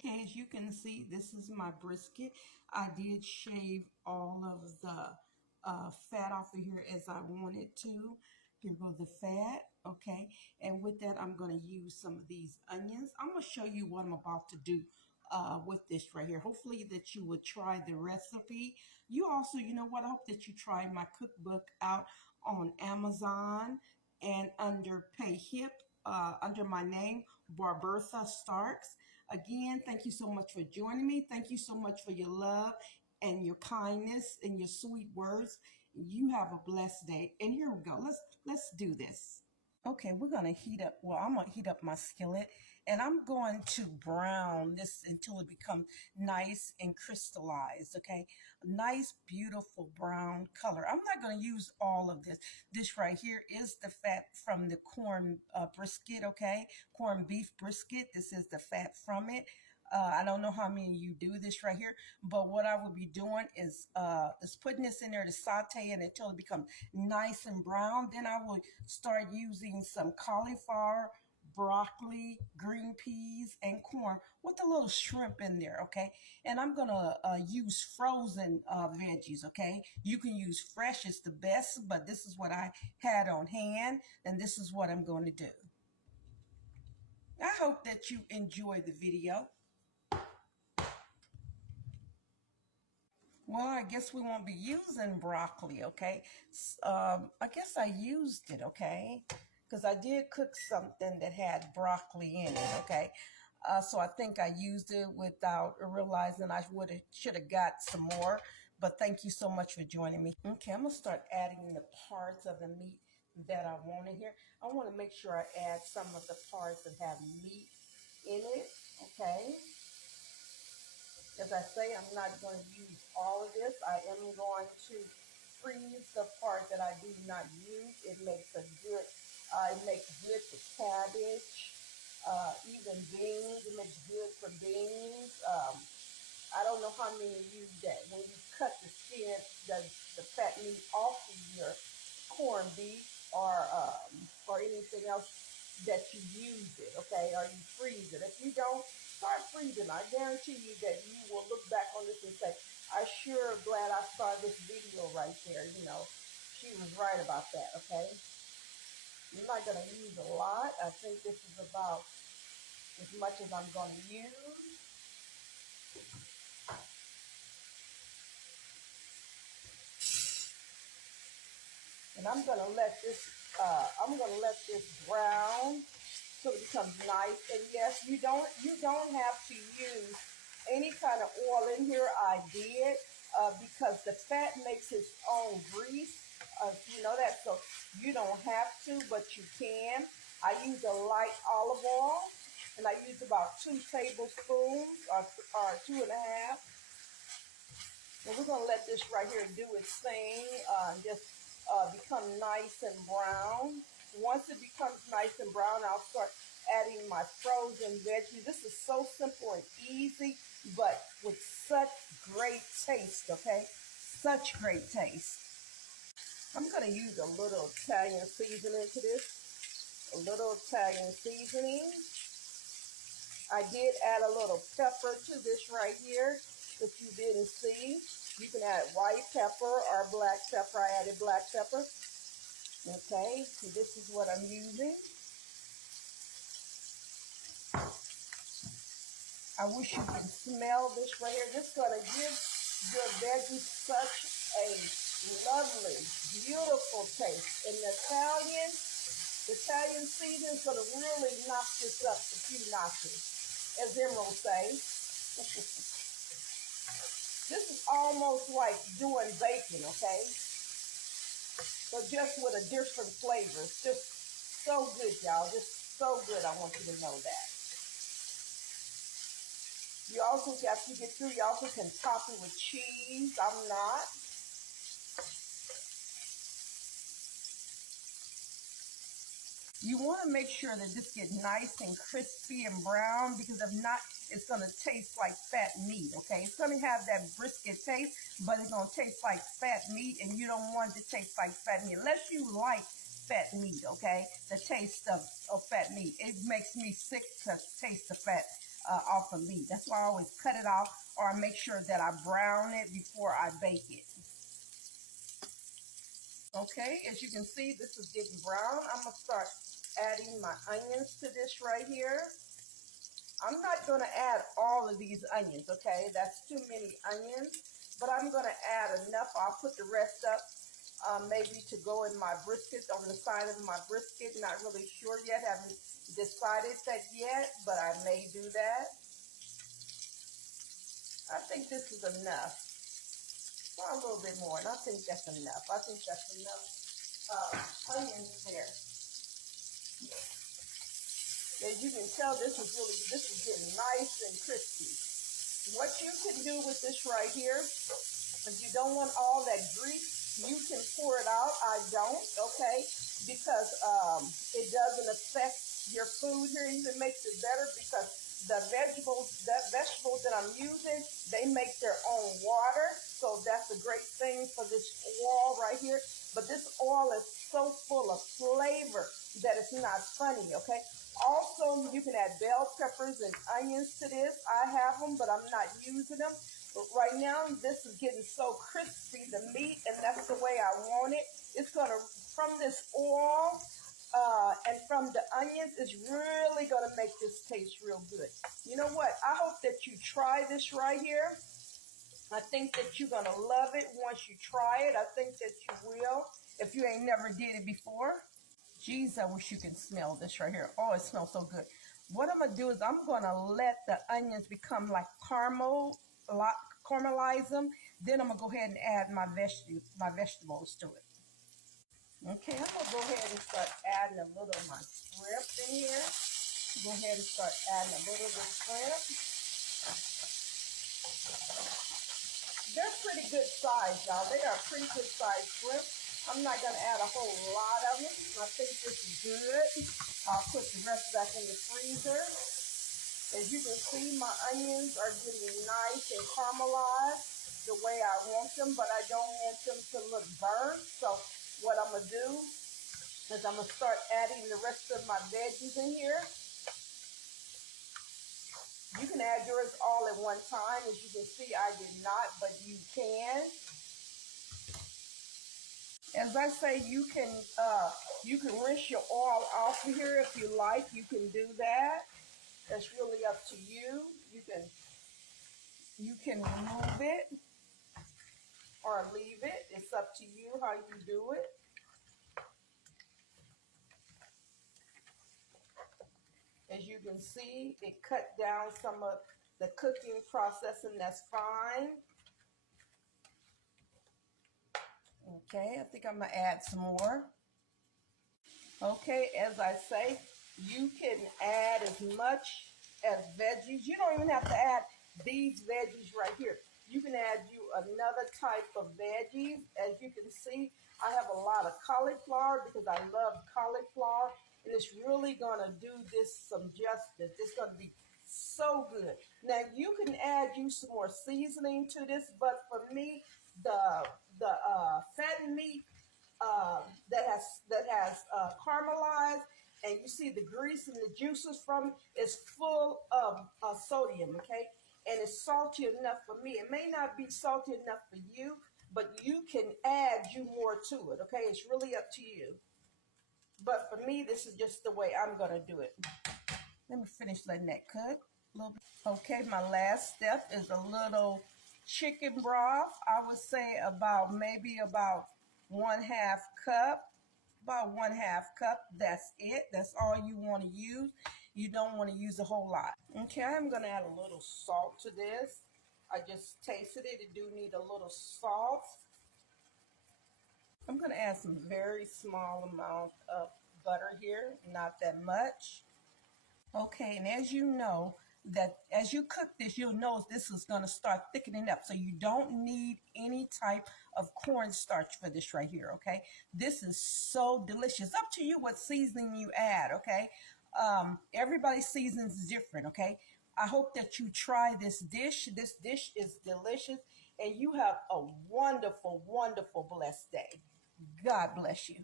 Okay, as you can see, this is my brisket. I did shave all of the fat off of here as I wanted to. Here go the fat, okay? And with that, I'm going to use some of these onions. I'm going to show you what I'm about to do with this right here. Hopefully that you will try the recipe. You also, you know what, I hope that you try my cookbook out on Amazon and under Pay Hip. Under my name, Barbertha Starks. Again, thank you so much for joining me. Thank you so much for your love and your kindness and your sweet words. You have a blessed day. And here we go. Let's do this. Okay, we're going to heat up, well, I'm going to heat up my skillet and I'm going to brown this until it becomes nice and crystallized, okay? Nice, beautiful brown color. I'm not going to use all of this. This right here is the fat from the corn brisket, okay? Corned beef brisket. This is the fat from it. I don't know how many of you do this right here, but what I will be doing is putting this in there to saute it until it becomes nice and brown. Then I will start using some cauliflower, broccoli, green peas, and corn with a little shrimp in there, okay? And I'm gonna use frozen veggies, okay? You can use fresh, it's the best, but this is what I had on hand, and this is what I'm going to do. I hope that you enjoy the video. Well, I guess we won't be using broccoli, okay? I guess I used it, okay? Because I did cook something that had broccoli in it, okay? So I think I used it without realizing I should have got some more. But thank you so much for joining me. Okay, I'm going to start adding the parts of the meat that I want in here. I want to make sure I add some of the parts that have meat in it, okay? As I say, I'm not going to use all of this. I am going to freeze the part that I do not use. It makes a good, it makes good for cabbage, even beans. It makes good for beans. I don't know how many of you that when you cut the skin, the fat meat off of your corned beef or anything else that you use it, okay, or you freeze it. If you don't, start freezing. I guarantee you that you will look back on this and say, I sure am glad I saw this video right there. You know, she was right about that, okay? I'm not going to use a lot. I think this is about as much as I'm going to use. And I'm going to let this brown so it becomes nice. And yes, you don't have to use any kind of oil in here. I did because the fat makes its own grease. You know that, so you don't have to, but you can. I use a light olive oil, and I use about 2 tablespoons or 2.5. And we're gonna let this right here do its thing. Become nice and brown. Once it becomes nice and brown, I'll start adding my frozen veggies. This is so simple and easy, but with such great taste, okay? Such great taste. I'm going to use a little Italian seasoning to this. A little Italian seasoning. I did add a little pepper to this right here that you didn't see. You can add white pepper or black pepper. I added black pepper. Okay, so this is what I'm using. I wish you could smell this right here. This is going to give your veggies such a lovely, beautiful taste. And the Italian seasoning is going to really knock this up a few notches, as Emerald say. This is almost like doing bacon, okay? But just with a different flavor. It's just so good, y'all. Just so good. I want you to know that. You also, after you get through, you also can top it with cheese. I'm not. You want to make sure that this gets nice and crispy and brown, because if not, it's going to taste like fat meat, okay? It's going to have that brisket taste, but it's going to taste like fat meat, and you don't want it to taste like fat meat unless you like fat meat, okay? The taste of fat meat. It makes me sick to taste the fat off of meat. That's why I always cut it off, or I make sure that I brown it before I bake it. Okay, as you can see, this is getting brown. I'm going to start adding my onions to this right here. I'm not going to add all of these onions, okay? That's too many onions, but I'm going to add enough. I'll put the rest up maybe to go in my brisket, on the side of my brisket. Not really sure yet. Haven't decided that yet, but I may do that. I think this is enough. Well, a little bit more, and I think that's enough. I think that's enough onions there. As you can tell, this is getting nice and crispy. What you can do with this right here, if you don't want all that grease, you can pour it out. I don't, okay, because it doesn't affect your food here. It even makes it better because the vegetables that I'm using, they make their own water. So that's a great thing for this oil right here. But this oil is so full of flavor that it's not funny, okay? Also, you can add bell peppers and onions to this. I have them, but I'm not using them. But right now, this is getting so crispy, the meat, and that's the way I want it. It's going to, from this oil and from the onions, it's really going to make this taste real good. You know what? I hope that you try this right here. I think that you're going to love it once you try it. I think that you will if you ain't never did it before. Geez, I wish you can smell this right here. Oh, it smells so good. What I'm going to do is I'm going to let the onions become like caramelize them. Then I'm going to go ahead and add my vegetables to it. Okay, I'm going to go ahead and start adding a little of my shrimp in here. Go ahead and start adding a little of the shrimp. They're pretty good size, y'all. They are pretty good size shrimp. I'm not going to add a whole lot of them. I think this is good. I'll put the rest back in the freezer. As you can see, my onions are getting nice and caramelized the way I want them, but I don't want them to look burnt. So what I'm going to do is I'm going to start adding the rest of my veggies in here. You can add yours all at one time. As you can see, I did not, but you can. As I say, you can rinse your oil off of here if you like. You can do that. That's really up to you. You can remove it or leave it. It's up to you how you do it. As you can see, it cut down some of the cooking process, and that's fine. Okay, I think I'm going to add some more. Okay, as I say, you can add as much as veggies. You don't even have to add these veggies right here. You can add you another type of veggies. As you can see, I have a lot of cauliflower because I love cauliflower. And it's really going to do this some justice. It's going to be so good. Now, you can add you some more seasoning to this, but for me, the fattened meat that has caramelized, and you see the grease and the juices from it is full of sodium, okay? And it's salty enough for me. It may not be salty enough for you, but you can add you more to it, okay? It's really up to you. But for me, this is just the way I'm going to do it. Let me finish letting that cook a little bit. Okay, my last step is a little chicken broth. I would say maybe about 1/2 cup. About 1/2 cup. That's it. That's all you want to use. You don't want to use a whole lot. Okay, I'm going to add a little salt to this. I just tasted it. It do need a little salt. I'm going to add some very small amount of butter here, not that much. Okay, and as you know, that as you cook this, you'll notice this is going to start thickening up. So you don't need any type of cornstarch for this right here, okay? This is so delicious. Up to you what seasoning you add, okay? Everybody's seasons is different, okay? I hope that you try this dish. This dish is delicious, and you have a wonderful, wonderful, blessed day. God bless you.